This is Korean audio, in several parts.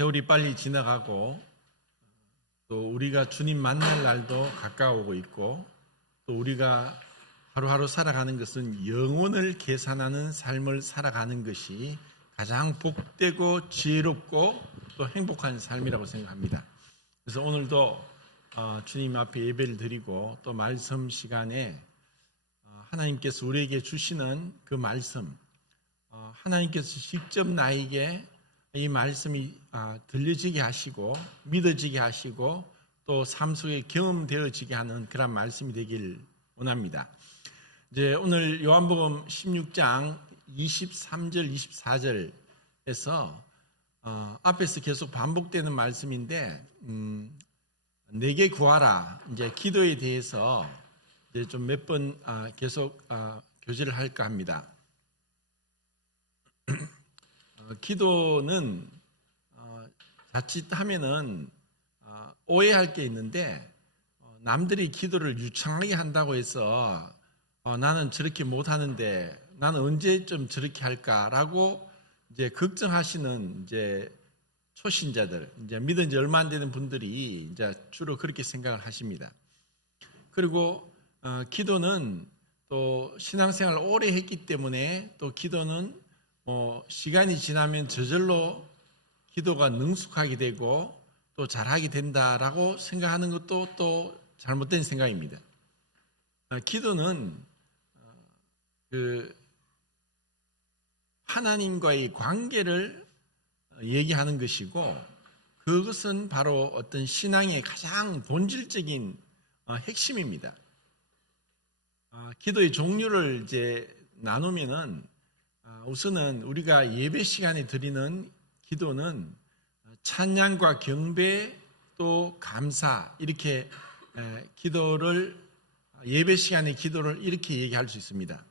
세월이 빨리 지나가고 또 우리가 주님 만날 날도 가까워오고 있고 또 우리가 하루하루 살아가는 것은 영혼을 계산하는 삶을 살아가는 것이 가장 복되고 지혜롭고 또 행복한 삶이라고 생각합니다. 그래서 오늘도 주님 앞에 예배를 드리고 또 말씀 시간에 하나님께서 우리에게 주시는 그 말씀, 하나님께서 직접 나에게 이 말씀이 들려지게 하시고 믿어지게 하시고 또 삶 속에 경험되어지게 하는 그런 말씀이 되길 원합니다. 이제 오늘 요한복음 16장 23절 24절에서 앞에서 계속 반복되는 말씀인데 내게 구하라 이제 기도에 대해서 이제 좀 몇 번 계속 교제를 할까 합니다. 기도는 자칫하면은 오해할 게 있는데 남들이 기도를 유창하게 한다고 해서 나는 저렇게 못하는데 나는 언제쯤 저렇게 할까라고 이제 걱정하시는 이제 초신자들, 이제 믿은 지 얼마 안 되는 분들이 이제 주로 그렇게 생각을 하십니다. 그리고 기도는 또 신앙생활을 오래 했기 때문에 또 기도는 시간이 지나면 저절로 기도가 능숙하게 되고 또 잘하게 된다라고 생각하는 것도 또 잘못된 생각입니다. 기도는 그 하나님과의 관계를 얘기하는 것이고 그것은 바로 어떤 신앙의 가장 본질적인 핵심입니다. 기도의 종류를 이제 나누면은 우선은 우리가 예배 시간에 드리는 기도는 찬양과 경배 또 감사 이렇게 기도를 예배 시간의 기도를 이렇게 얘기할 수 있습니다.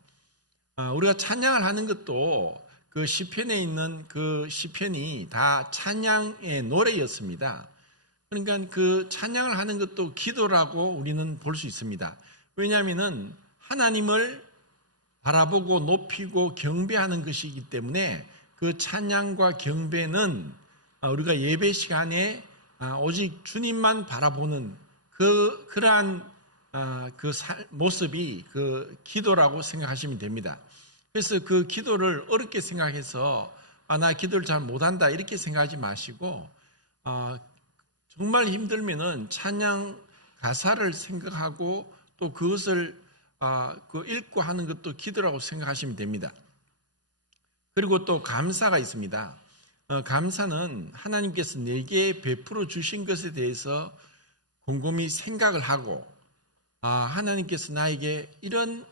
우리가 찬양을 하는 것도 그 시편에 있는 그 시편이 다 찬양의 노래였습니다. 그러니까 그 찬양을 하는 것도 기도라고 우리는 볼 수 있습니다. 왜냐하면은 하나님을 바라보고 높이고 경배하는 것이기 때문에 그 찬양과 경배는 우리가 예배 시간에 오직 주님만 바라보는 그러한 그 모습이 그 기도라고 생각하시면 됩니다. 그래서 그 기도를 어렵게 생각해서 나 기도를 잘 못한다 이렇게 생각하지 마시고 정말 힘들면은 찬양 가사를 생각하고 또 그것을 읽고 하는 것도 기도라고 생각하시면 됩니다. 그리고 또 감사가 있습니다. 감사는 하나님께서 내게 베풀어 주신 것에 대해서 곰곰이 생각을 하고 하나님께서 나에게 이런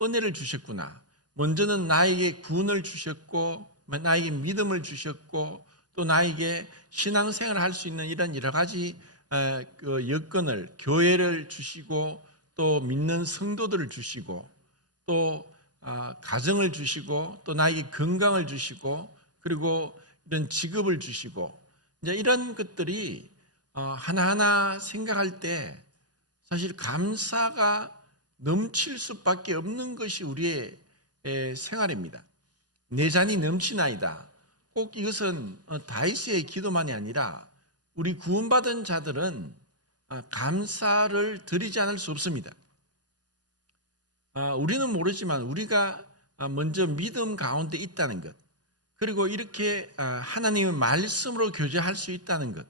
은혜를 주셨구나. 먼저는 나에게 구원을 주셨고 나에게 믿음을 주셨고 또 나에게 신앙생활을 할 수 있는 이런 여러 가지 그 여건을 교회를 주시고 또 믿는 성도들을 주시고 또 가정을 주시고 또 나에게 건강을 주시고 그리고 이런 직업을 주시고 이제 이런 것들이 하나하나 생각할 때 사실 감사가 넘칠 수밖에 없는 것이 우리의 생활입니다. 내 잔이 넘치나이다. 꼭 이것은 다윗의 기도만이 아니라 우리 구원받은 자들은 감사를 드리지 않을 수 없습니다. 우리는 모르지만 우리가 먼저 믿음 가운데 있다는 것 그리고 이렇게 하나님의 말씀으로 교제할 수 있다는 것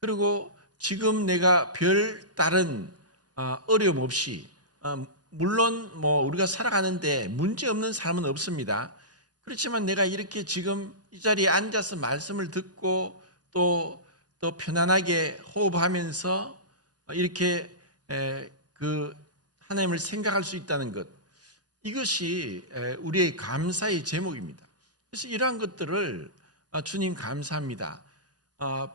그리고 지금 내가 별 다른 어려움 없이 물론 우리가 살아가는데 문제 없는 삶은 없습니다. 그렇지만 내가 이렇게 지금 이 자리에 앉아서 말씀을 듣고 또 편안하게 호흡하면서 이렇게 그 하나님을 생각할 수 있다는 것 이것이 우리의 감사의 제목입니다. 그래서 이러한 것들을 주님 감사합니다.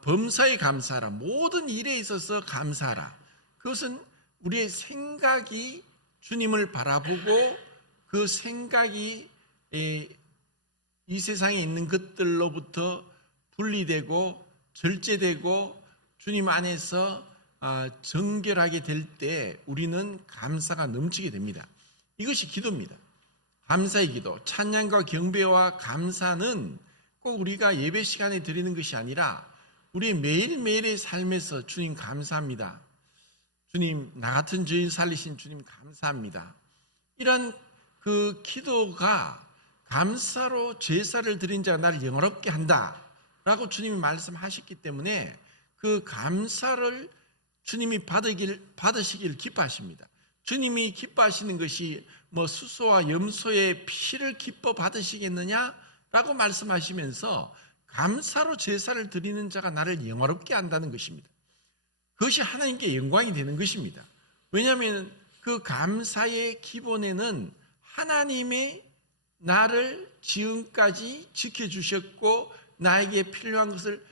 범사에 감사하라. 모든 일에 있어서 감사하라. 그것은 우리의 생각이 주님을 바라보고 그 생각이 이 세상에 있는 것들로부터 분리되고 절제되고 주님 안에서 정결하게 될 때 우리는 감사가 넘치게 됩니다. 이것이 기도입니다. 감사의 기도, 찬양과 경배와 감사는 꼭 우리가 예배 시간에 드리는 것이 아니라 우리 매일매일의 삶에서 주님 감사합니다. 주님, 나 같은 죄인 살리신 주님 감사합니다. 이런 그 기도가 감사로 제사를 드린 자가 나를 영화롭게 한다라고 주님이 말씀하셨기 때문에 그 감사를 주님이 받으시길 기뻐하십니다. 주님이 기뻐하시는 것이 뭐 수소와 염소의 피를 기뻐 받으시겠느냐라고 말씀하시면서 감사로 제사를 드리는 자가 나를 영화롭게 한다는 것입니다. 그것이 하나님께 영광이 되는 것입니다. 왜냐하면 그 감사의 기본에는 하나님의 나를 지금까지 지켜주셨고 나에게 필요한 것을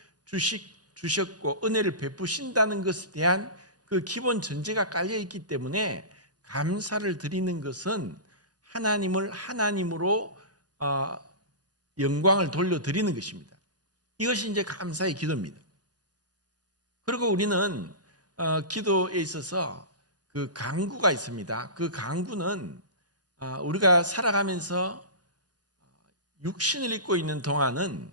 주셨고 은혜를 베푸신다는 것에 대한 그 기본 전제가 깔려있기 때문에 감사를 드리는 것은 하나님을 하나님으로 영광을 돌려드리는 것입니다. 이것이 이제 감사의 기도입니다. 그리고 우리는 기도에 있어서 그 강구가 있습니다. 그 강구는 우리가 살아가면서 육신을 입고 있는 동안은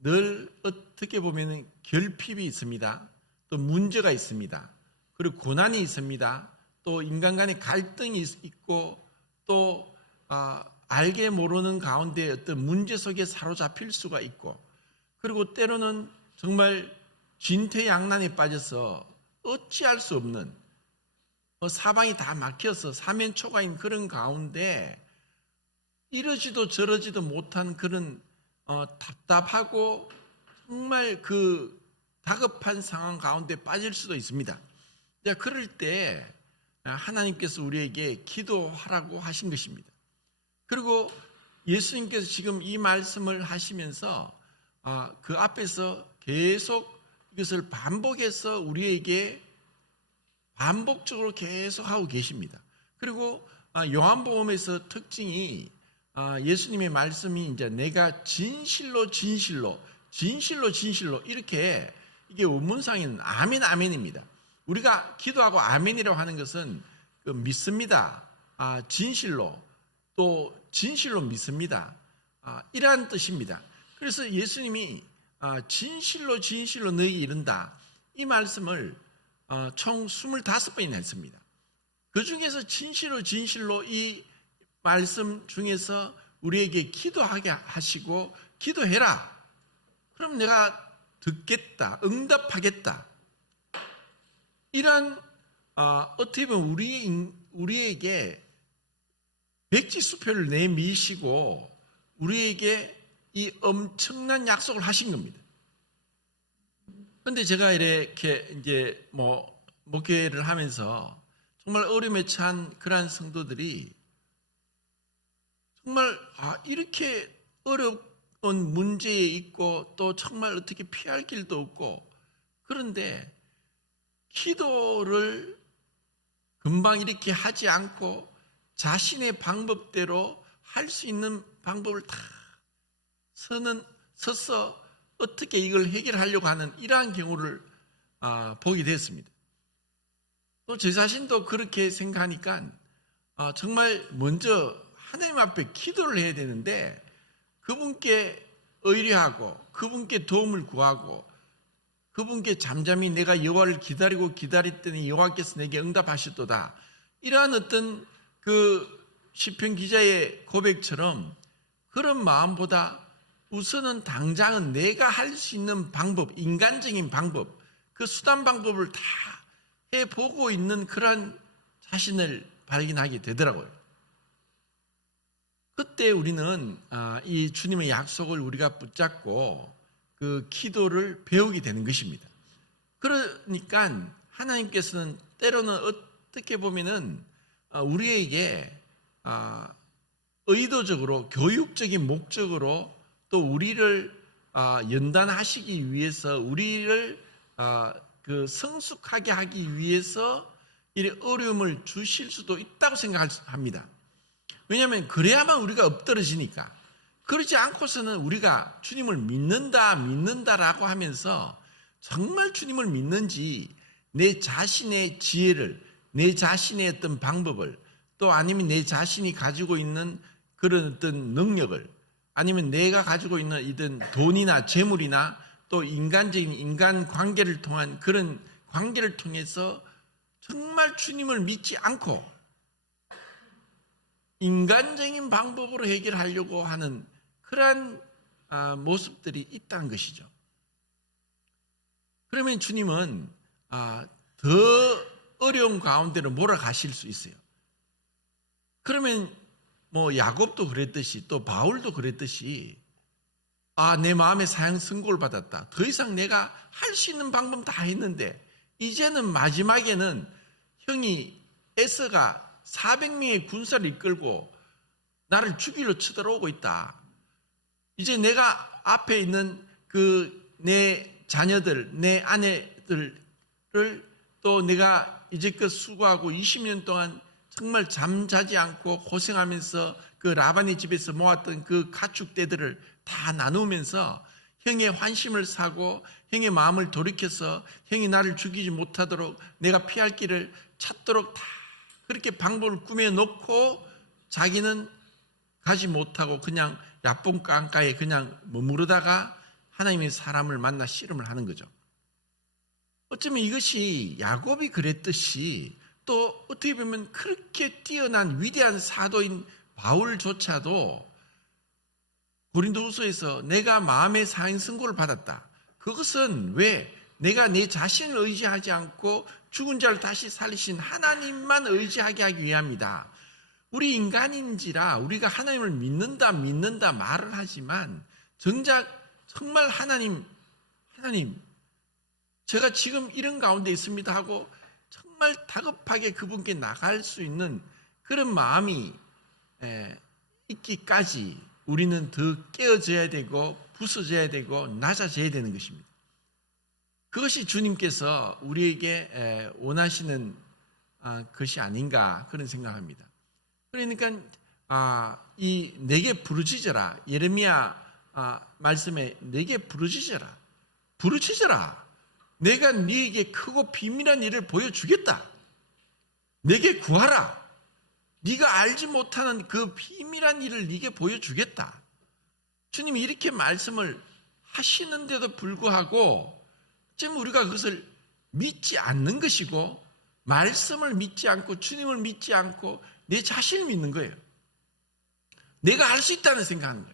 늘 어떻게 보면 결핍이 있습니다. 또 문제가 있습니다. 그리고 고난이 있습니다. 또 인간 간의 갈등이 있고 또 알게 모르는 가운데 어떤 문제 속에 사로잡힐 수가 있고 그리고 때로는 정말 진퇴양난에 빠져서 어찌할 수 없는 사방이 다 막혀서 사면초가인 그런 가운데 이러지도 저러지도 못한 그런 답답하고 정말 그 다급한 상황 가운데 빠질 수도 있습니다. 그럴 때 하나님께서 우리에게 기도하라고 하신 것입니다. 그리고 예수님께서 지금 이 말씀을 하시면서 그 앞에서 계속 이것을 반복해서 우리에게 반복적으로 계속 하고 계십니다. 그리고 요한복음에서 특징이 예수님의 말씀이 이제 내가 진실로 이렇게 이게 원문상에는 아멘 아멘입니다. 우리가 기도하고 아멘이라고 하는 것은 믿습니다. 진실로 또 진실로 믿습니다. 이러한 뜻입니다. 그래서 예수님이 진실로 너희에게 이른다 이 말씀을 총 25번이나 했습니다. 그 중에서 진실로 이 말씀 중에서 우리에게 기도하게 하시고 기도해라. 그럼 내가 듣겠다, 응답하겠다. 이런 어떻게 보면 우리에게 백지수표를 내미시고 우리에게 이 엄청난 약속을 하신 겁니다. 그런데 제가 이렇게 이제 목회를 하면서 정말 어려움에 처한 그러한 성도들이 정말 이렇게 어려운 문제에 있고 또 정말 어떻게 피할 길도 없고 그런데 기도를 금방 이렇게 하지 않고 자신의 방법대로 할 수 있는 방법을 다 서서 어떻게 이걸 해결하려고 하는 이러한 경우를 보게 됐습니다. 또 제 자신도 그렇게 생각하니까 정말 먼저 하나님 앞에 기도를 해야 되는데 그분께 의뢰하고 그분께 도움을 구하고 그분께 잠잠히 내가 여호와를 기다렸더니 여호와께서 내게 응답하셨도다. 이러한 어떤 그 시편 기자의 고백처럼 그런 마음보다 우선은 당장은 내가 할 수 있는 방법, 인간적인 방법, 그 수단 방법을 다 해보고 있는 그런 자신을 발견하게 되더라고요. 그때 우리는 이 주님의 약속을 우리가 붙잡고 그 기도를 배우게 되는 것입니다. 그러니까 하나님께서는 때로는 어떻게 보면은 우리에게 의도적으로 교육적인 목적으로 또 우리를 연단하시기 위해서 우리를 그 성숙하게 하기 위해서 이 어려움을 주실 수도 있다고 생각합니다. 왜냐하면 그래야만 우리가 엎드러지니까. 그러지 않고서는 우리가 주님을 믿는다라고 하면서 정말 주님을 믿는지 내 자신의 지혜를 내 자신의 어떤 방법을 또 아니면 내 자신이 가지고 있는 그런 어떤 능력을 아니면 내가 가지고 있는 이든 돈이나 재물이나 또 인간적인 인간 관계를 통한 그런 관계를 통해서 정말 주님을 믿지 않고 인간적인 방법으로 해결하려고 하는 그러한 모습들이 있다는 것이죠. 그러면 주님은 더 어려운 가운데로 몰아가실 수 있어요. 그러면 뭐 야곱도 그랬듯이 또 바울도 그랬듯이 내 마음에 사형 선고를 받았다. 더 이상 내가 할 수 있는 방법 다 했는데 이제는 마지막에는 형이 에서가 400명의 군사를 이끌고 나를 죽이러 쳐들어오고 있다. 이제 내가 앞에 있는 내 자녀들, 내 아내들을 또 내가 이제껏 수고하고 20년 동안 정말 잠자지 않고 고생하면서 그 라반의 집에서 모았던 그 가축대들을 다 나누면서 형의 환심을 사고 형의 마음을 돌이켜서 형이 나를 죽이지 못하도록 내가 피할 길을 찾도록 다 그렇게 방법을 꾸며놓고 자기는 가지 못하고 그냥 야뽕 강가에 그냥 머무르다가 하나님의 사람을 만나 씨름을 하는 거죠. 어쩌면 이것이 야곱이 그랬듯이 또 어떻게 보면 그렇게 뛰어난 위대한 사도인 바울조차도 고린도후서에서 내가 마음의 사형 선고를 받았다. 그것은 왜? 내가 내 자신을 의지하지 않고 죽은 자를 다시 살리신 하나님만 의지하게 하기 위함이다. 우리 인간인지라 우리가 하나님을 믿는다 말을 하지만 정작 정말 하나님 제가 지금 이런 가운데 있습니다 하고 정말 다급하게 그분께 나갈 수 있는 그런 마음이 있기까지 우리는 더 깨어져야 되고 부서져야 되고 낮아져야 되는 것입니다. 그것이 주님께서 우리에게 원하시는 것이 아닌가 그런 생각합니다. 그러니까 이 내게 부르짖어라. 예레미야 말씀에 내게 부르짖어라. 내가 네게 크고 비밀한 일을 보여주겠다. 내게 구하라. 네가 알지 못하는 그 비밀한 일을 네게 보여주겠다. 주님이 이렇게 말씀을 하시는데도 불구하고 지금 우리가 그것을 믿지 않는 것이고 말씀을 믿지 않고 주님을 믿지 않고 내 자신을 믿는 거예요. 내가 할 수 있다는 생각하는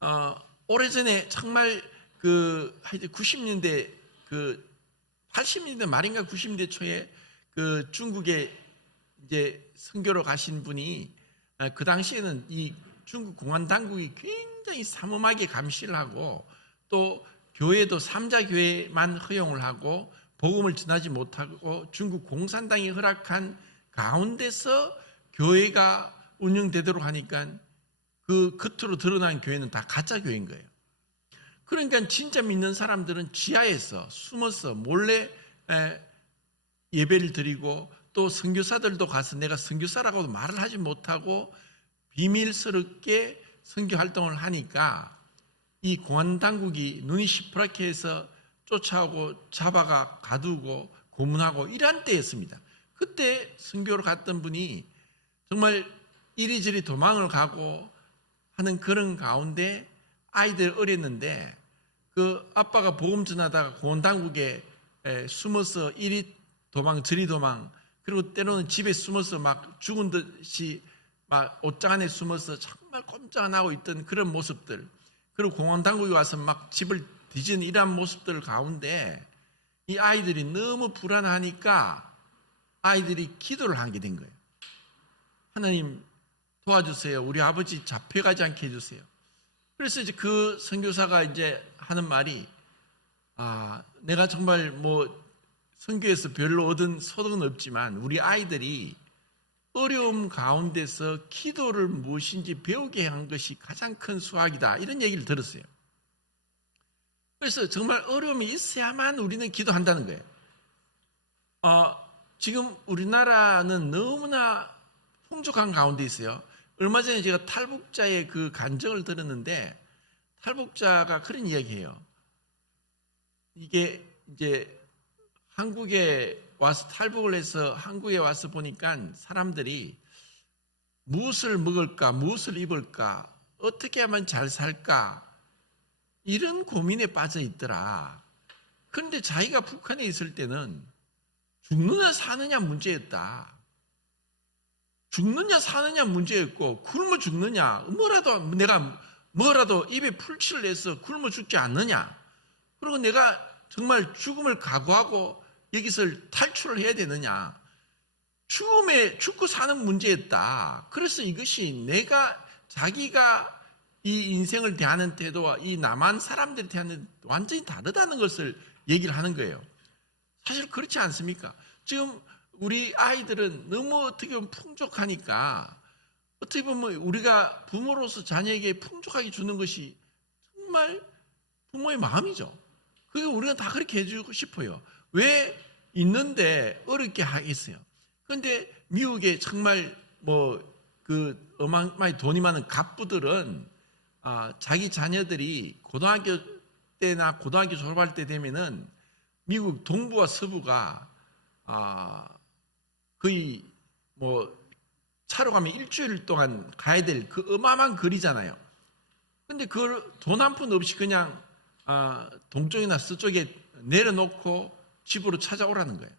거예요. 오래전에 정말 90년대 80년대 말인가 90년대 초에 중국에 이제 선교로 가신 분이 그 당시에는 이 중국 공안 당국이 굉장히 삼엄하게 감시를 하고 또 교회도 3자 교회만 허용을 하고 복음을 전하지 못하고 중국 공산당이 허락한 가운데서 교회가 운영되도록 하니까 그 겉으로 드러난 교회는 다 가짜 교회인 거예요. 그러니까 진짜 믿는 사람들은 지하에서 숨어서 몰래 예배를 드리고 또 선교사들도 가서 내가 선교사라고도 말을 하지 못하고 비밀스럽게 선교 활동을 하니까 이 공안 당국이 눈이 시퍼렇게 해서 쫓아오고 잡아가 가두고 고문하고 이러한 때였습니다. 그때 선교로 갔던 분이 정말 이리저리 도망을 가고 하는 그런 가운데 아이들 어렸는데 그 아빠가 복음 전하다가 공안 당국에 숨어서 이리 도망 저리 도망 그리고 때로는 집에 숨어서 막 죽은 듯이 막 옷장 안에 숨어서 정말 꼼짝 안 하고 있던 그런 모습들 그리고 공안 당국이 와서 막 집을 뒤지는 이러한 모습들 가운데 이 아이들이 너무 불안하니까 아이들이 기도를 하게 된 거예요. 하나님 도와주세요. 우리 아버지 잡혀가지 않게 해주세요. 그래서 이제 그 선교사가 이제 하는 말이 내가 정말 뭐 선교에서 별로 얻은 소득은 없지만 우리 아이들이 어려움 가운데서 기도를 무엇인지 배우게 한 것이 가장 큰 수학이다. 이런 얘기를 들었어요. 그래서 정말 어려움이 있어야만 우리는 기도한다는 거예요. 지금 우리나라는 너무나 풍족한 가운데 있어요. 얼마 전에 제가 탈북자의 그 간증을 들었는데 탈북자가 그런 이야기해요. 이게 이제 한국에 와서 탈북을 해서 한국에 와서 보니까 사람들이 무엇을 먹을까, 무엇을 입을까 어떻게 하면 잘 살까? 이런 고민에 빠져 있더라. 그런데 자기가 북한에 있을 때는 죽느냐 사느냐 문제였다. 죽느냐 사느냐 문제였고 굶어 죽느냐 뭐라도 입에 풀칠을 해서 굶어 죽지 않느냐. 그리고 내가 정말 죽음을 각오하고 여기서 탈출을 해야 되느냐. 죽고 사는 문제였다. 그래서 이것이 자기가 이 인생을 대하는 태도와 이 남한 사람들에 대하는 완전히 다르다는 것을 얘기를 하는 거예요. 사실 그렇지 않습니까? 지금 우리 아이들은 너무 어떻게 보면 풍족하니까 어떻게 보면 우리가 부모로서 자녀에게 풍족하게 주는 것이 정말 부모의 마음이죠. 그게 우리가 다 그렇게 해주고 싶어요. 왜 있는데 어렵게 하겠어요? 그런데 미국에 정말 어마어마하게 돈이 많은 갑부들은 자기 자녀들이 고등학교 때나 고등학교 졸업할 때 되면은 미국 동부와 서부가 거의 차로 가면 일주일 동안 가야 될 그 어마어마한 거리잖아요. 근데 그걸 돈 한 푼 없이 그냥 동쪽이나 서쪽에 내려놓고 집으로 찾아오라는 거예요.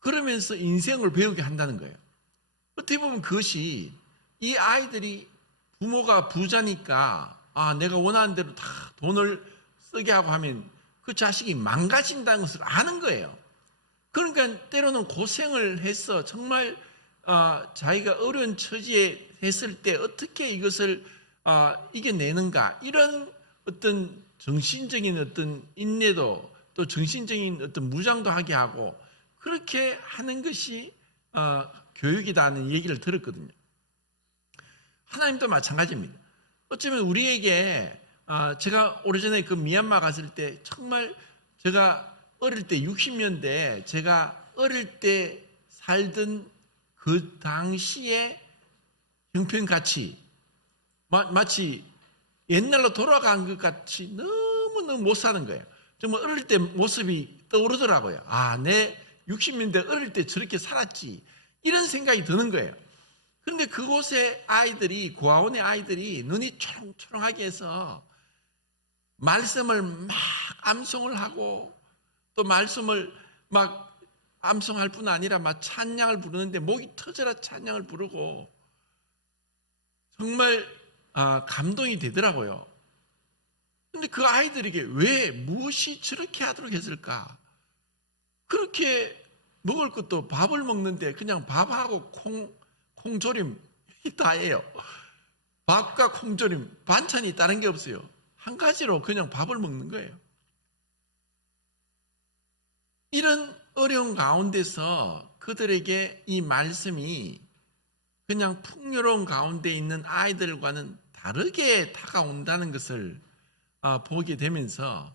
그러면서 인생을 배우게 한다는 거예요. 어떻게 보면 그것이 이 아이들이 부모가 부자니까 내가 원하는 대로 다 돈을 쓰게 하고 하면 그 자식이 망가진다는 것을 아는 거예요. 그러니까 때로는 고생을 해서 정말 자기가 어려운 처지에 했을 때 어떻게 이것을 이겨내는가, 이런 어떤 정신적인 어떤 인내도 또 정신적인 어떤 무장도 하게 하고 그렇게 하는 것이 교육이다는 얘기를 들었거든요. 하나님도 마찬가지입니다. 어쩌면 우리에게 제가 오래전에 그 미얀마 갔을 때 정말 제가 어릴 때 60년대 제가 어릴 때 살던 그 당시의 형편같이 마치 옛날로 돌아간 것 같이 너무너무 못 사는 거예요. 정말 어릴 때 모습이 떠오르더라고요. 내 60년대 어릴 때 저렇게 살았지, 이런 생각이 드는 거예요. 그런데 그곳의 아이들이, 고아원의 아이들이 눈이 초롱초롱하게 해서 말씀을 막 암송을 하고 또 말씀을 막 암송할 뿐 아니라 막 찬양을 부르는데 목이 터져라 찬양을 부르고 정말 감동이 되더라고요. 그런데 그 아이들에게 왜 무엇이 저렇게 하도록 했을까? 그렇게 먹을 것도 밥을 먹는데 그냥 밥하고 콩조림 다예요. 밥과 콩조림, 반찬이 다른 게 없어요. 한 가지로 그냥 밥을 먹는 거예요. 이런 어려운 가운데서 그들에게 이 말씀이 그냥 풍요로운 가운데 있는 아이들과는 다르게 다가온다는 것을 보게 되면서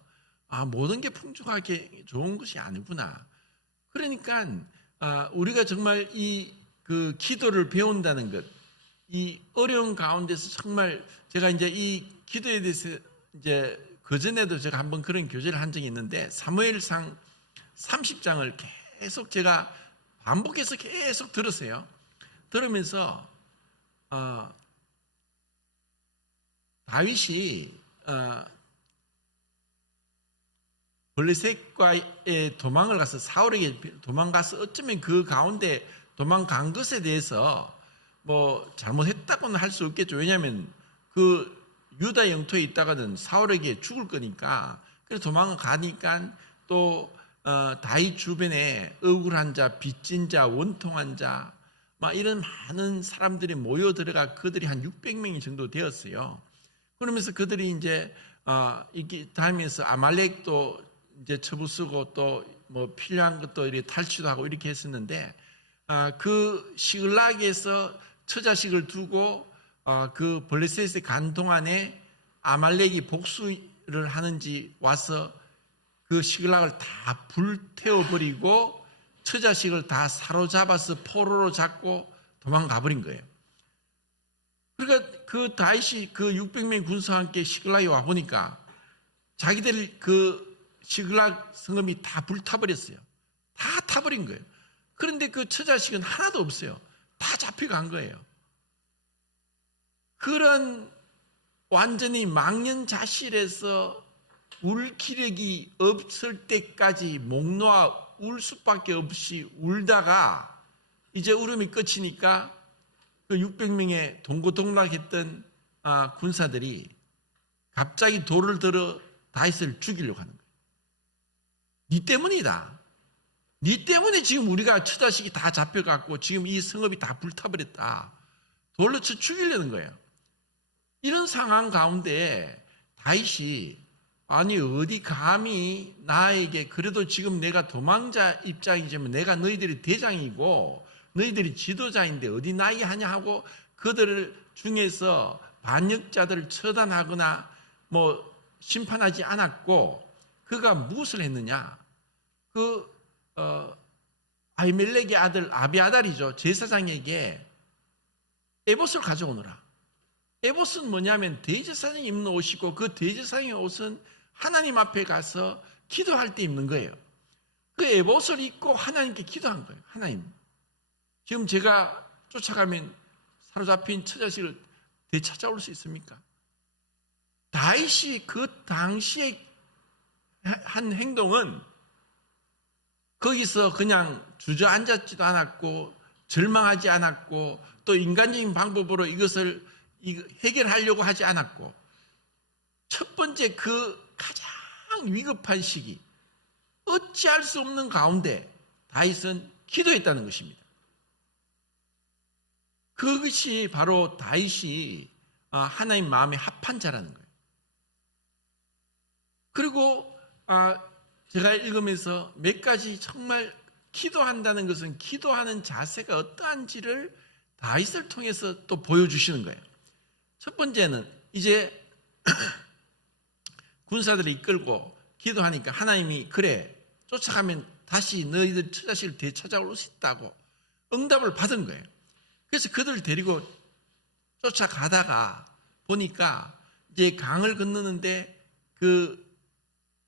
모든 게 풍족하게 좋은 것이 아니구나. 그러니까 우리가 정말 그 기도를 배운다는 것, 이 어려운 가운데서 정말 제가 이제 이 기도에 대해서 이제 그전에도 제가 한번 그런 교제를 한 적이 있는데 사무엘상 30장을 계속 제가 반복해서 계속 들었어요. 들으면서 다윗이 블레셋과의 도망을 가서 사울에게 도망가서 어쩌면 그 가운데 도망간 것에 대해서 잘못했다고는 할 수 없겠죠. 왜냐하면 그 유다 영토에 있다가는 사울에게 죽을 거니까. 그래서 도망을 가니까 또 다윗 주변에 억울한 자, 빚진 자, 원통한 자, 이런 많은 사람들이 모여 들어가 그들이 한 600명이 정도 되었어요. 그러면서 그들이 이제 이렇게 다니면서 아말렉도 이제 처부수고 또 필요한 것도 이렇게 탈취도 하고 이렇게 했었는데 그 시글락에서 처자식을 두고 그 블레셋에 간 동안에 아말렉이 복수를 하는지 와서 그 시글락을 다 불태워버리고 처자식을 다 사로잡아서 포로로 잡고 도망가 버린 거예요. 그러니까 그 다윗이 그 600명의 군사와 함께 시글락에 와 보니까 자기들 그 시글락 성읍이 다 불타버렸어요. 다 타버린 거예요. 그런데 그 처자식은 하나도 없어요. 다 잡혀간 거예요. 그런 완전히 망연자실해서 울 기력이 없을 때까지 목 놓아 울 수밖에 없이 울다가 이제 울음이 끝이니까 그 600명의 동고동락했던 군사들이 갑자기 돌을 들어 다윗을 죽이려고 하는 거예요. 네 때문이다. 네 때문에 지금 우리가 처자식이 다 잡혀갖고 지금 이 성읍이 다 불타버렸다. 돌로 쳐 죽이려는 거예요. 이런 상황 가운데 다윗이 아니 어디 감히 나에게 그래도 지금 내가 도망자 입장이지만 내가 너희들이 대장이고 너희들이 지도자인데 어디 나이 하냐 하고 그들 중에서 반역자들을 처단하거나 뭐 심판하지 않았고 그가 무엇을 했느냐? 아히멜렉의 아들 아비아달이죠. 제사장에게 에봇을 가져오너라. 에봇은 뭐냐면 대제사장이 입는 옷이고 그 대제사장의 옷은 하나님 앞에 가서 기도할 때 입는 거예요. 그 에봇을 입고 하나님께 기도한 거예요. 하나님, 지금 제가 쫓아가면 사로잡힌 처자식을 되찾아올 수 있습니까? 다윗이 그 당시에 한 행동은 거기서 그냥 주저앉았지도 않았고 절망하지 않았고 또 인간적인 방법으로 이것을 해결하려고 하지 않았고 첫 번째 그 가장 위급한 시기 어찌할 수 없는 가운데 다윗은 기도했다는 것입니다. 그것이 바로 다윗이 하나님 마음에 합한 자라는 거예요. 그리고 제가 읽으면서 몇 가지 정말 기도한다는 것은 기도하는 자세가 어떠한지를 다윗을 통해서 또 보여주시는 거예요. 첫 번째는 이제 군사들을 이끌고 기도하니까 하나님이 그래 쫓아가면 다시 너희들 처자식을 되찾아올 수 있다고 응답을 받은 거예요. 그래서 그들을 데리고 쫓아가다가 보니까 이제 강을 건너는데 그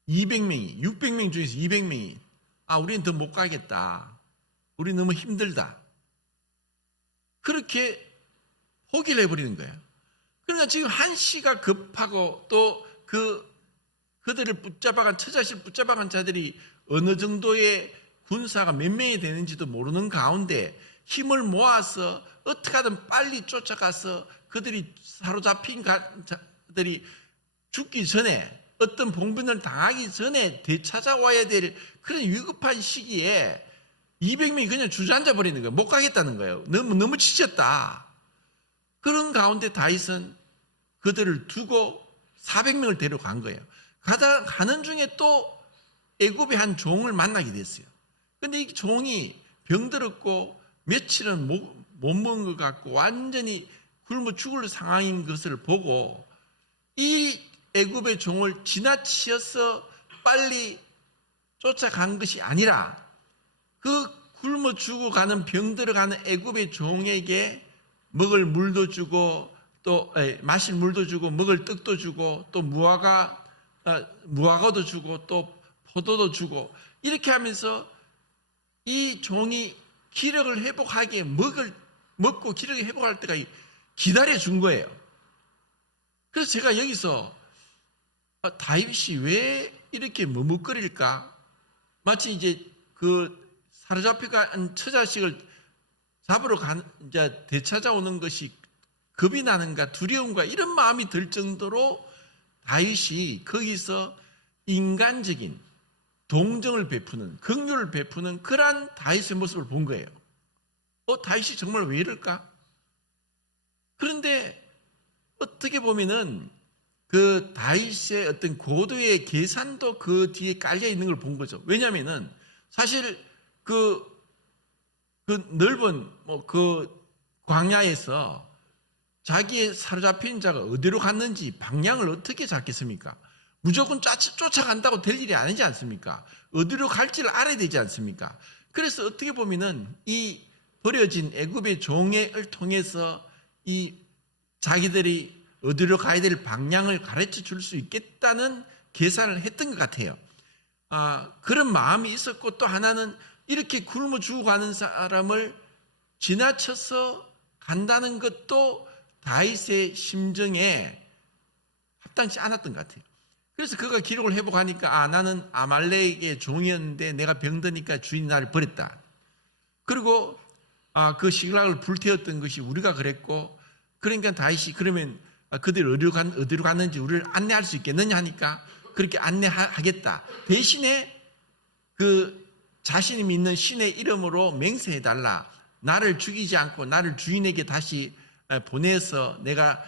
200명이 600명 중에서 200명이 우리는 더 못 가겠다. 우리 너무 힘들다. 그렇게 포기를 해버리는 거예요. 그러니까 지금 한시가 급하고 또 그들을 붙잡아간 처자식을 붙잡아간 자들이 어느 정도의 군사가 몇 명이 되는지도 모르는 가운데 힘을 모아서 어떻게 하든 빨리 쫓아가서 그들이 사로잡힌 자들이 죽기 전에 어떤 봉변을 당하기 전에 되찾아와야 될 그런 위급한 시기에 200명이 그냥 주저앉아 버리는 거예요. 못 가겠다는 거예요. 너무 지쳤다. 그런 가운데 다윗은 그들을 두고 400명을 데려간 거예요. 가는 중에 또 애굽의 한 종을 만나게 됐어요. 그런데 이 종이 병들었고 며칠은 못 먹은 것 같고 완전히 굶어 죽을 상황인 것을 보고 이 애굽의 종을 지나치어서 빨리 쫓아간 것이 아니라 그 굶어 죽어가는 병들어가는 애굽의 종에게 먹을 물도 주고 또 마실 물도 주고 먹을 떡도 주고 또 무화과도 주고 또 포도도 주고 이렇게 하면서 이 종이 기력을 회복하게 먹고 기력을 회복할 때까지 기다려 준 거예요. 그래서 제가 여기서 다윗이 왜 이렇게 머뭇거릴까? 마치 이제 그 사로잡혀간 처자식을 잡으러 이제 되찾아오는 것이 겁이 나는가 두려움과 이런 마음이 들 정도로 다윗이 거기서 인간적인 동정을 베푸는 긍휼을 베푸는 그러한 다윗의 모습을 본 거예요. 다윗이 정말 왜 이럴까? 그런데 어떻게 보면은 그 다윗의 어떤 고도의 계산도 그 뒤에 깔려 있는 걸 본 거죠. 왜냐하면은 사실 그 넓은 그 광야에서 자기의 사로잡힌 자가 어디로 갔는지 방향을 어떻게 잡겠습니까? 무조건 쫓아간다고 될 일이 아니지 않습니까? 어디로 갈지를 알아야 되지 않습니까? 그래서 어떻게 보면은 이 버려진 애굽의 종을 통해서 이 자기들이 어디로 가야 될 방향을 가르쳐 줄 수 있겠다는 계산을 했던 것 같아요. 그런 마음이 있었고 또 하나는 이렇게 굶어 죽어가는 사람을 지나쳐서 간다는 것도 다윗의 심정에 합당치 않았던 것 같아요. 그래서 그가 기록을 회복하니까 나는 아말렉의 종이었는데 내가 병드니까 주인이 나를 버렸다. 그리고 그 시글락을 불태웠던 것이 우리가 그랬고, 그러니까 다윗이 그러면 그들이 어디로 갔는지 우리를 안내할 수 있겠느냐 하니까 그렇게 안내하겠다. 대신에 그 자신이 믿는 신의 이름으로 맹세해달라. 나를 죽이지 않고 나를 주인에게 다시 보내서 내가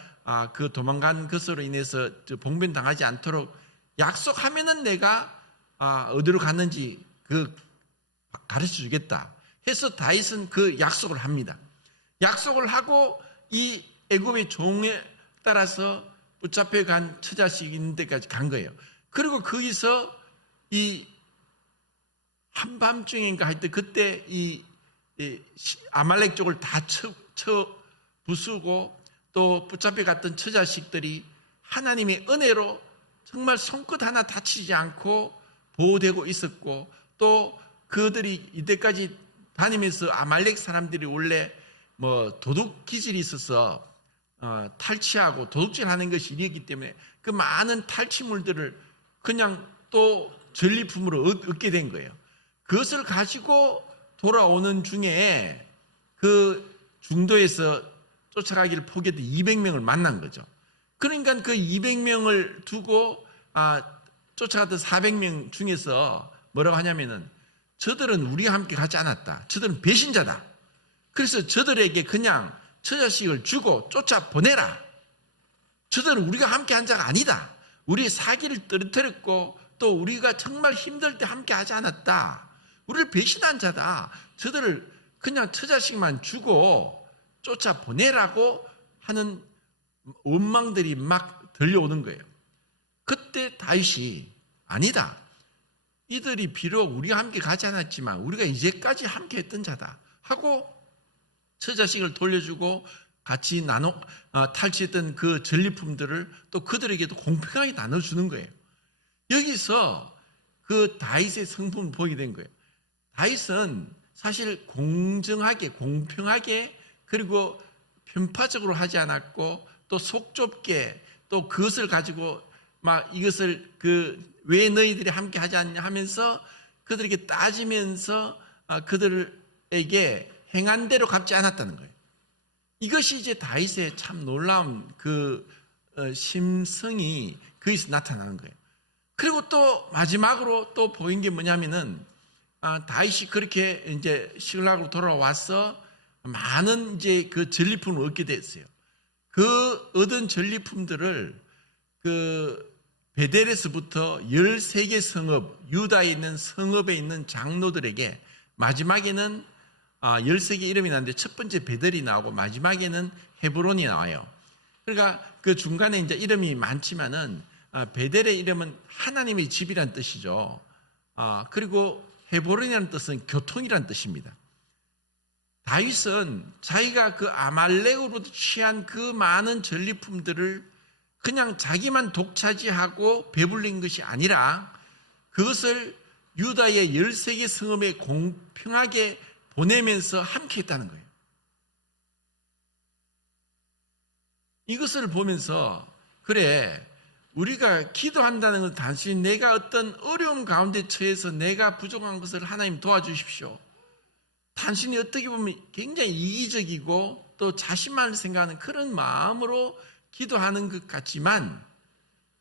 그 도망간 것으로 인해서 봉변당하지 않도록 약속하면은 내가 어디로 갔는지 그 가르쳐 주겠다 해서 다윗은 그 약속을 합니다. 약속을 하고 이 애굽의 종에 따라서 붙잡혀 간 처자식 있는 데까지 간 거예요. 그리고 거기서 이 한밤중인가 할 때 그때 이 아말렉 쪽을 다 쳐 부수고 또 붙잡혀 갔던 처자식들이 하나님의 은혜로 정말 손끝 하나 다치지 않고 보호되고 있었고, 또 그들이 이때까지 다니면서 아말렉 사람들이 원래 뭐 도둑 기질이 있어서 탈취하고 도둑질하는 것이 일이었기 때문에 그 많은 탈취물들을 그냥 또 전리품으로 얻게 된 거예요. 그것을 가지고 돌아오는 중에 그 중도에서 쫓아가기를 포기했던 200명을 만난 거죠. 그러니까 그 200명을 두고 쫓아갔던 400명 중에서 뭐라고 하냐면은 저들은 우리와 함께 가지 않았다. 저들은 배신자다. 그래서 저들에게 그냥 처자식을 주고 쫓아보내라. 저들은 우리가 함께 한 자가 아니다. 우리의 사기를 떨어뜨렸고 또 우리가 정말 힘들 때 함께 하지 않았다. 우리를 배신한 자다. 저들을 그냥 처자식만 주고 쫓아보내라고 하는 원망들이 막 들려오는 거예요. 그때 다윗이 아니다. 이들이 비록 우리와 함께 가지 않았지만 우리가 이제까지 함께 했던 자다 하고 처자식을 돌려주고 같이 탈취했던 그 전리품들을 또 그들에게도 공평하게 나눠주는 거예요. 여기서 그 다윗의 성품을 보게 된 거예요. 다윗은 사실 공정하게, 공평하게, 그리고 편파적으로 하지 않았고 또 속 좁게 또 그것을 가지고 막 이것을 왜 너희들이 함께 하지 않냐 하면서 그들에게 따지면서 그들에게 행한 대로 갚지 않았다는 거예요. 이것이 이제 다윗의 참 놀라운 심성이 거기서 나타나는 거예요. 그리고 또 마지막으로 또 보인 게 뭐냐면은 다윗이 그렇게 이제 시글락으로 돌아와서 많은 이제 그 전리품을 얻게 됐어요. 그 얻은 전리품들을 베델에서부터 13개 성읍, 유다에 있는 성읍에 있는 장로들에게 마지막에는 13개 이름이 나는데 첫 번째 베델이 나오고 마지막에는 헤브론이 나와요. 그러니까 그 중간에 이제 이름이 많지만은 베델의 이름은 하나님의 집이란 뜻이죠. 그리고 헤브론이라는 뜻은 교통이란 뜻입니다. 다윗은 자기가 그 아말렉으로부터 취한 그 많은 전리품들을 그냥 자기만 독차지하고 배불린 것이 아니라 그것을 유다의 13개 성읍에 공평하게 보내면서 함께 했다는 거예요. 이것을 보면서 그래, 우리가 기도한다는 건 단순히 내가 어떤 어려움 가운데 처해서 내가 부족한 것을 하나님 도와주십시오. 단순히 어떻게 보면 굉장히 이기적이고 또 자신만을 생각하는 그런 마음으로 기도하는 것 같지만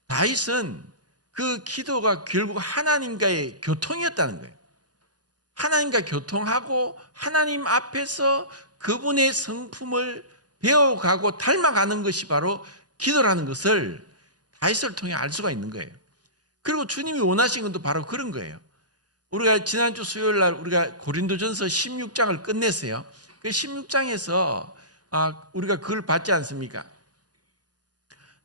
다윗은 그 기도가 결국 하나님과의 교통이었다는 거예요. 하나님과 교통하고 하나님 앞에서 그분의 성품을 배워가고 닮아가는 것이 바로 기도라는 것을 다윗을 통해 알 수가 있는 거예요. 그리고 주님이 원하신 것도 바로 그런 거예요. 우리가 지난주 수요일 날 우리가 고린도전서 16장을 끝냈어요. 그 16장에서 우리가 그걸 봤지 않습니까?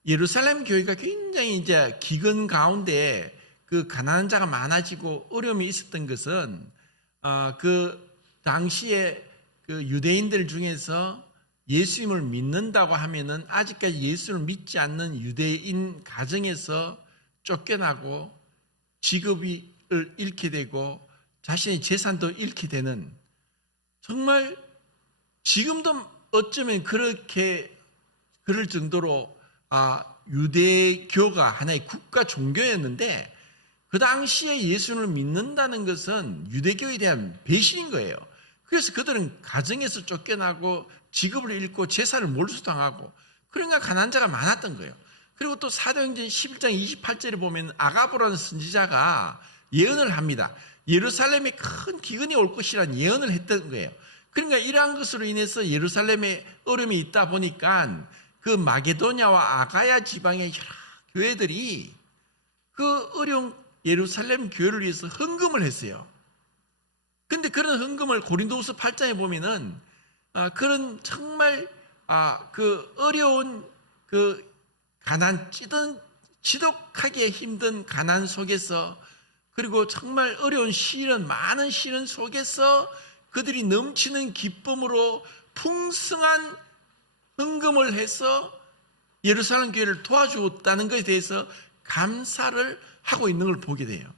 예루살렘 교회가 굉장히 이제 기근 가운데 그 가난한 자가 많아지고 어려움이 있었던 것은 그 당시에 그 유대인들 중에서 예수님을 믿는다고 하면은 아직까지 예수를 믿지 않는 유대인 가정에서 쫓겨나고 직업을 잃게 되고 자신의 재산도 잃게 되는, 정말 지금도 어쩌면 그렇게 그럴 정도로 유대교가 하나의 국가 종교였는데 그 당시에 예수를 믿는다는 것은 유대교에 대한 배신인 거예요. 그래서 그들은 가정에서 쫓겨나고 직업을 잃고 재산을 몰수당하고 그러니까 가난한 자가 많았던 거예요. 그리고 또 사도행전 11장 28절에 보면 아가보라는 선지자가 예언을 합니다. 예루살렘에 큰 기근이 올 것이라는 예언을 했던 거예요. 그러니까 이러한 것으로 인해서 예루살렘에 어려움이 있다 보니까 그 마게도냐와 아가야 지방의 여러 교회들이 그 어려운 예루살렘 교회를 위해서 헌금을 했어요. 근데 그런 헌금을 고린도후서 8장에 보면은 그런 정말 그 어려운 그 가난 지독하게 힘든 가난 속에서 그리고 정말 어려운 시련 많은 시련 속에서 그들이 넘치는 기쁨으로 풍성한 헌금을 해서 예루살렘 교회를 도와주었다는 것에 대해서 감사를 하고 있는 걸 보게 돼요.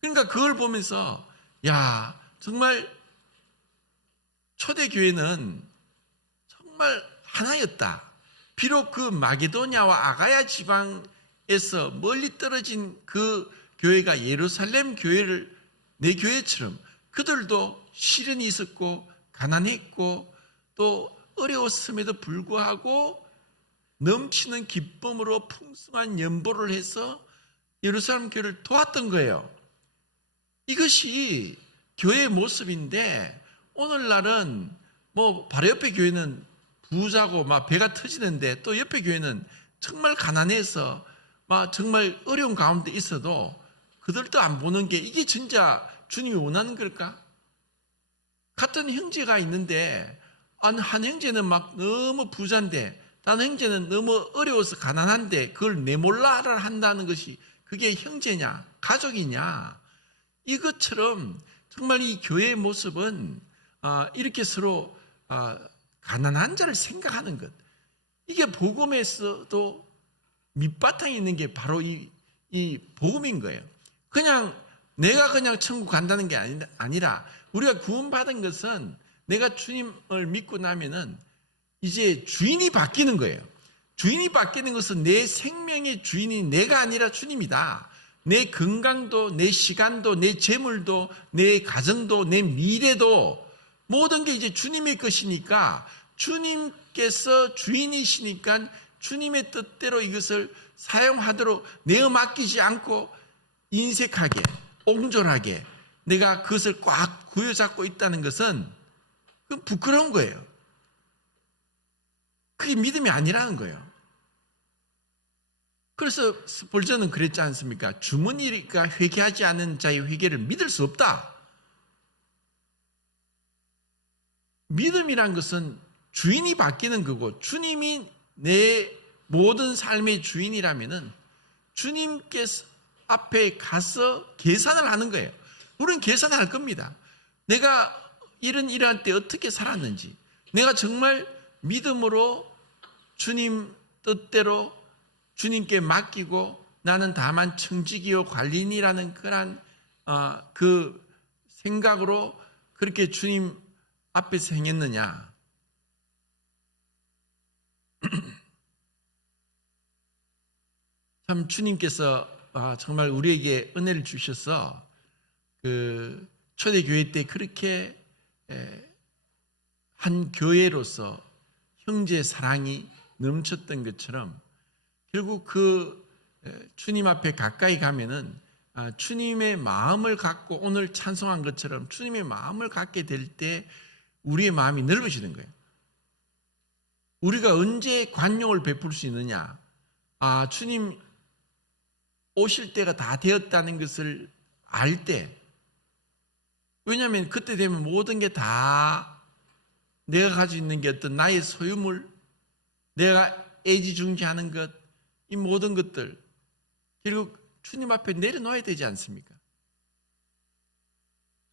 그러니까 그걸 보면서 야 정말 초대교회는 정말 하나였다. 비록 그 마게도냐와 아가야 지방에서 멀리 떨어진 그 교회가 예루살렘 교회를 내 교회처럼 그들도 시련이 있었고 가난했고 또 어려웠음에도 불구하고 넘치는 기쁨으로 풍성한 연보를 해서 예루살렘 교회를 도왔던 거예요. 이것이 교회의 모습인데 오늘날은 뭐 바로 옆에 교회는 부자고 막 배가 터지는데 또 옆에 교회는 정말 가난해서 막 정말 어려운 가운데 있어도 그들도 안 보는 게 이게 진짜 주님이 원하는 걸까? 같은 형제가 있는데 한 형제는 막 너무 부자인데 다른 형제는 너무 어려워서 가난한데 그걸 내몰라를 한다는 것이 그게 형제냐 가족이냐 이것처럼 정말 이 교회의 모습은 이렇게 서로 가난한 자를 생각하는 것 이게 복음에서도 밑바탕에 있는 게 바로 이 복음인 거예요. 그냥 내가 그냥 천국 간다는 게 아니라 우리가 구원받은 것은 내가 주님을 믿고 나면은 이제 주인이 바뀌는 거예요. 주인이 바뀌는 것은 내 생명의 주인이 내가 아니라 주님이다. 내 건강도 내 시간도 내 재물도 내 가정도 내 미래도 모든 게 이제 주님의 것이니까 주님께서 주인이시니까 주님의 뜻대로 이것을 사용하도록 내어 맡기지 않고 인색하게 옹졸하게 내가 그것을 꽉 구여잡고 있다는 것은 그건 부끄러운 거예요. 그게 믿음이 아니라는 거예요. 그래서 스폴전은 그랬지 않습니까? 주머니가 회개하지 않은 자의 회개를 믿을 수 없다. 믿음이란 것은 주인이 바뀌는 거고 주님이 내 모든 삶의 주인이라면은 주님께서 앞에 가서 계산을 하는 거예요. 우리는 계산할 겁니다. 내가 이러한 때 어떻게 살았는지 내가 정말 믿음으로 주님 뜻대로 주님께 맡기고 나는 다만 청지기요 관리인이라는 그런 그 생각으로 그렇게 주님 앞에서 행했느냐. 참 주님께서 정말 우리에게 은혜를 주셔서 그 초대교회 때 그렇게 한 교회로서 형제 사랑이 넘쳤던 것처럼 결국 그 주님 앞에 가까이 가면은 주님의 마음을 갖고 오늘 찬송한 것처럼 주님의 마음을 갖게 될 때 우리의 마음이 넓어지는 거예요. 우리가 언제 관용을 베풀 수 있느냐? 주님 오실 때가 다 되었다는 것을 알 때, 왜냐하면 그때 되면 모든 게 다 내가 가지고 있는 게 어떤 나의 소유물, 내가 애지중지하는 것, 이 모든 것들 결국 주님 앞에 내려놓아야 되지 않습니까?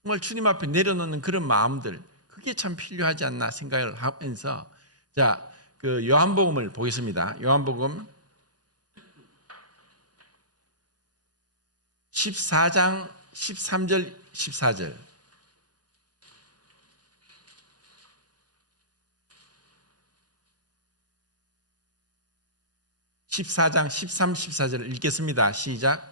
정말 주님 앞에 내려놓는 그런 마음들, 그게 참 필요하지 않나 생각을 하면서 자, 그 요한복음을 보겠습니다. 요한복음 14장 13절 14절 14장 13, 14절 읽겠습니다. 시작.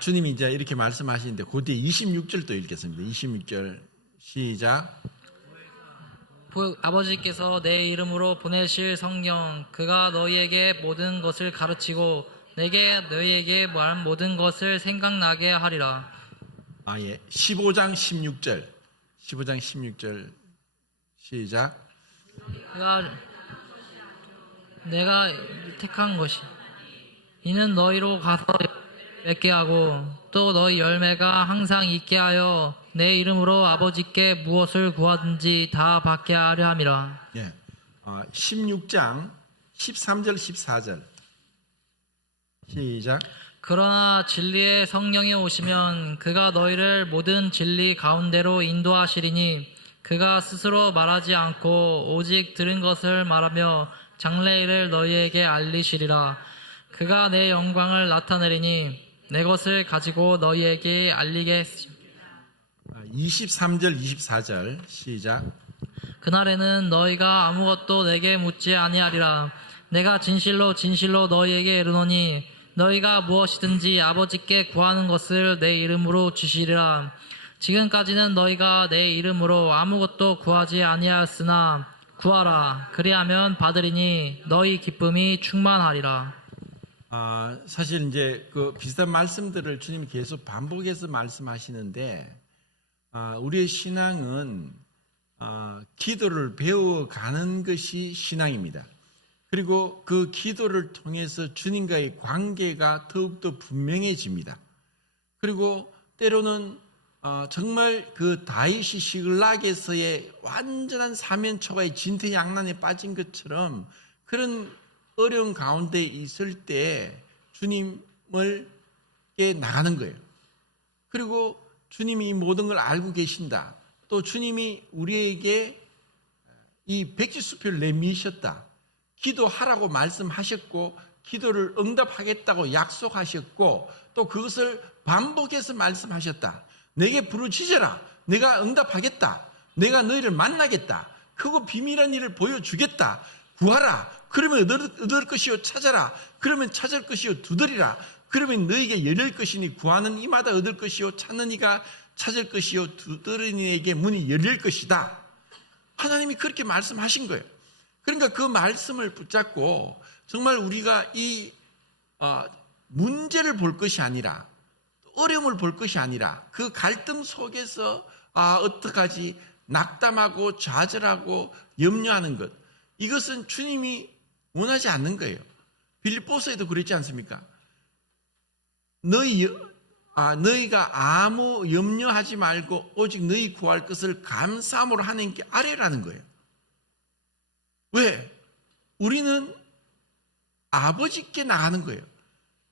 주님이 이제 이렇게 말씀하시는데 그 뒤에 26절도 읽겠습니다. 26절 시작. 아버지께서 내 이름으로 보내실 성령 그가 너희에게 모든 것을 가르치고 내게 너희에게 말한 모든 것을 생각나게 하리라. 예. 15장 16절. 15장 16절 시작. 내가 택한 것이 이는 너희로 가서 맺게 하고 또 너희 열매가 항상 있게 하여 내 이름으로 아버지께 무엇을 구하든지 다 받게 하려 함이라. 예. 16장 13절 14절 시작. 그러나 진리의 성령이 오시면 그가 너희를 모든 진리 가운데로 인도하시리니 그가 스스로 말하지 않고 오직 들은 것을 말하며 장래일을 너희에게 알리시리라. 그가 내 영광을 나타내리니 내 것을 가지고 너희에게 알리게 했습니다. 23절 24절 시작. 그날에는 너희가 아무것도 내게 묻지 아니하리라. 내가 진실로 진실로 너희에게 이르노니 너희가 무엇이든지 아버지께 구하는 것을 내 이름으로 주시리라. 지금까지는 너희가 내 이름으로 아무것도 구하지 아니하였으나 구하라. 그리하면 받으리니 너희 기쁨이 충만하리라. 사실 이제 그 비슷한 말씀들을 주님이 계속 반복해서 말씀하시는데 우리의 신앙은 기도를 배워가는 것이 신앙입니다. 그리고 그 기도를 통해서 주님과의 관계가 더욱더 분명해집니다. 그리고 때로는 정말 그 다윗이 시글락에서의 완전한 사면초가의 진퇴양난에 빠진 것처럼 그런 어려운 가운데 있을 때 주님을 나가는 거예요. 그리고 주님이 이 모든 걸 알고 계신다. 또 주님이 우리에게 이 백지수표를 내미셨다. 기도하라고 말씀하셨고 기도를 응답하겠다고 약속하셨고 또 그것을 반복해서 말씀하셨다. 내게 부르짖어라. 내가 응답하겠다. 내가 너희를 만나겠다. 크고 비밀한 일을 보여주겠다. 구하라. 그러면 얻을 것이요 찾아라. 그러면 찾을 것이요 두드리라. 그러면 너희에게 열릴 것이니 구하는 이마다 얻을 것이요 찾는 이가 찾을 것이요 두드리는 이에게 문이 열릴 것이다. 하나님이 그렇게 말씀하신 거예요. 그러니까 그 말씀을 붙잡고 정말 우리가 이 문제를 볼 것이 아니라 어려움을 볼 것이 아니라 그 갈등 속에서 어떡하지 낙담하고 좌절하고 염려하는 것, 이것은 주님이 원하지 않는 거예요. 빌립보서에도 그랬지 않습니까? 너희가 아무 염려하지 말고 오직 너희 구할 것을 감사함으로 하나님께 아뢰라는 거예요. 왜? 우리는 아버지께 나가는 거예요.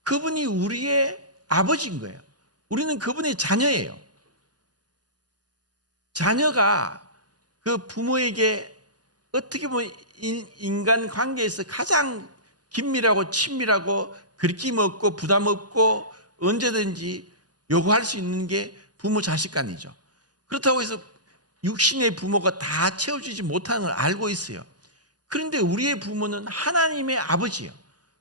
그분이 우리의 아버지인 거예요. 우리는 그분의 자녀예요. 자녀가 그 부모에게 어떻게 보면 인간 관계에서 가장 긴밀하고 친밀하고 그리낌 없고 부담 없고 언제든지 요구할 수 있는 게 부모 자식 간이죠. 그렇다고 해서 육신의 부모가 다 채워주지 못하는 걸 알고 있어요. 그런데 우리의 부모는 하나님의 아버지예요.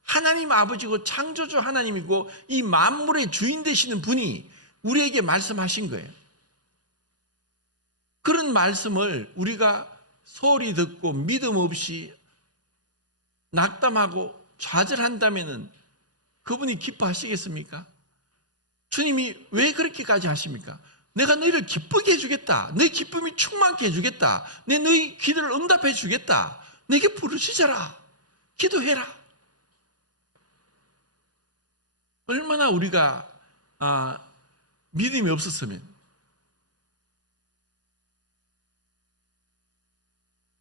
하나님 아버지고 창조주 하나님이고 이 만물의 주인 되시는 분이 우리에게 말씀하신 거예요. 그런 말씀을 우리가 소리 듣고 믿음 없이 낙담하고 좌절한다면은 그분이 기뻐하시겠습니까? 주님이 왜 그렇게까지 하십니까? 내가 너희를 기쁘게 해주겠다. 내 기쁨이 충만케 해주겠다. 내 너희 기도를 응답해 주겠다. 내게 부르짖어라. 기도해라. 얼마나 우리가 믿음이 없었으면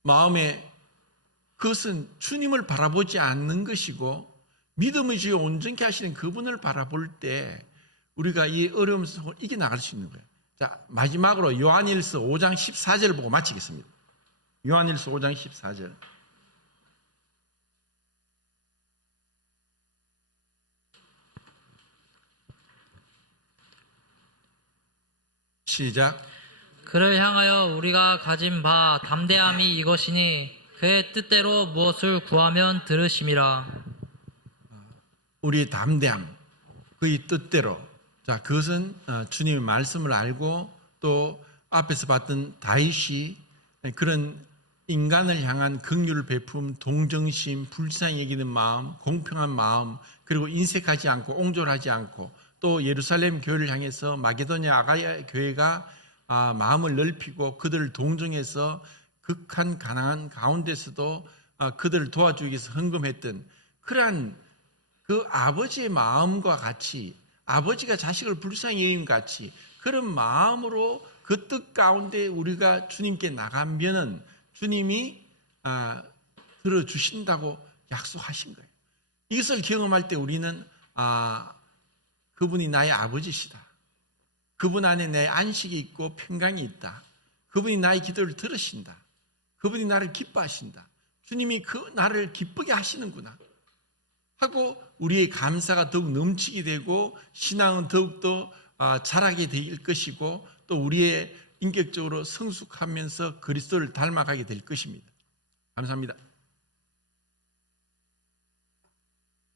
마음에 그것은 주님을 바라보지 않는 것이고 믿음의 주여 온전케 하시는 그분을 바라볼 때 우리가 이 어려움 속을 이겨나갈 수 있는 거예요. 자, 마지막으로 요한일서 5장 14절을 보고 마치겠습니다. 요한일서 5장 14절. 시작. 그를 향하여 우리가 가진 바 담대함이 이것이니 그의 뜻대로 무엇을 구하면 들으심이라. 우리의 담대함, 그의 뜻대로. 자, 그것은 주님의 말씀을 알고 또 앞에서 봤던 다윗이 그런 인간을 향한 긍휼을 베품, 동정심, 불쌍히 여기는 마음, 공평한 마음, 그리고 인색하지 않고 옹졸하지 않고 또 예루살렘 교회를 향해서 마게도냐 아가야 교회가 마음을 넓히고 그들을 동정해서 극한 가난한 가운데서도 그들을 도와주기 위해서 헌금했던 그러한 그 아버지의 마음과 같이, 아버지가 자식을 불쌍히 여김 같이 그런 마음으로 그 뜻 가운데 우리가 주님께 나가면은 주님이 들어주신다고 약속하신 거예요. 이것을 경험할 때 우리는 그분이 나의 아버지시다. 그분 안에 내 안식이 있고 평강이 있다. 그분이 나의 기도를 들으신다. 그분이 나를 기뻐하신다. 주님이 그 나를 기쁘게 하시는구나 하고 우리의 감사가 더욱 넘치게 되고 신앙은 더욱더 자라게 될 것이고 또 우리의 인격적으로 성숙하면서 그리스도를 닮아가게 될 것입니다. 감사합니다.